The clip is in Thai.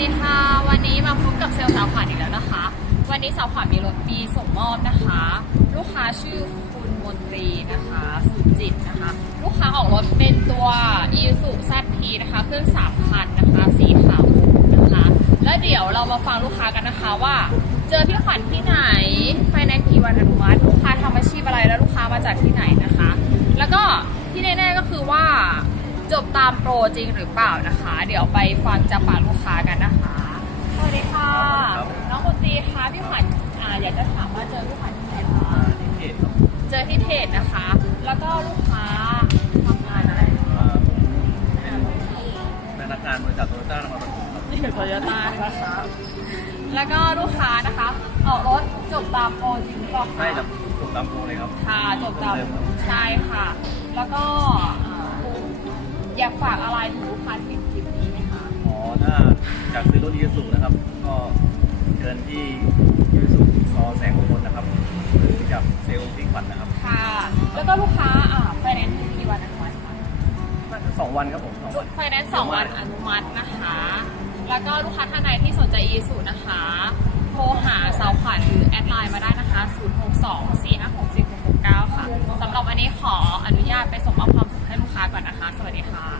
ดีค่ะ วันนี้มาพบกับเซลล์สาวขวัญอีกแล้วนะคะ วันนี้สาวขวัญมีรถมีส่งมอบนะคะ ลูกค้าชื่อคุณมนตรีนะคะสุจิตนะคะ ลูกค้าออกรถเป็นตัว e s u z p นะคะเครื่อง3,000นะคะสีขาวนะคะ แล้วเดี๋ยวเรามาฟังลูกค้ากันนะคะว่า เจอพี่ขวัญที่ไหนไฟแนนซ์กี่วันอนุมัติลูกค้าทำอาชีพอะไรแล้วลูกค้ามาจากที่ไหนนะคะ แล้วก็ที่แน่ๆก็คือว่า จบตามโปรจริงหรือเปล่านะคะ เดี๋ยวไปฟังจากปากลูกค้ากันนะคะ สวัสดีค่ะครับน้องคนตีคะพี่ขวัญอ่าอยากจะถามว่าเจอพี่ขวัญที่ไหนคะที่เพจครับเจอที่เพจนะคะ แล้วก็ลูกค้าทำงานอะไรเอ่อเป็นพนักงานบริษัทโตโยต้านครปฐมครับนี่คือโตโยต้านะคะแล้วก็ลูกค้านะคะออกรถจบตามโปรจริงหรือเปล่าคะใช่ครับถูกตามโปรเลยครับ ค่ะจบตามเริ่มครับใช่ค่ะ แล้วก็อ่าอยาก ฝากอะไรถึงลูกค้าที่เห็นคลิปนี้ไหมคะอ๋อถ้าอยากซื้อรถอีซูนะครับ ก็เชิญที่อีซูซอแสงมงคลนะครับหรือจากเซลล์ที่ขวัญนะครับค่ะ แล้วก็ลูกค้าอ่าไฟแนนซ์กี่วันอนุมัติคะน่าจะสองวันครับผมสองวัน ไฟแนนซ์สองวันอนุมัตินะคะ แล้วก็ลูกค้าท่านใดที่สนใจ e สูนะคะ โทรหาสาวขวัญหรือแอดไลน์มาได้นะคะ 062 456 4669 ค่ะสำหรับวันนี้ขออนุญาตไปส่งมอบความสุขให้ลูกค้าก่อนนะคะ สวัสดีค่ะ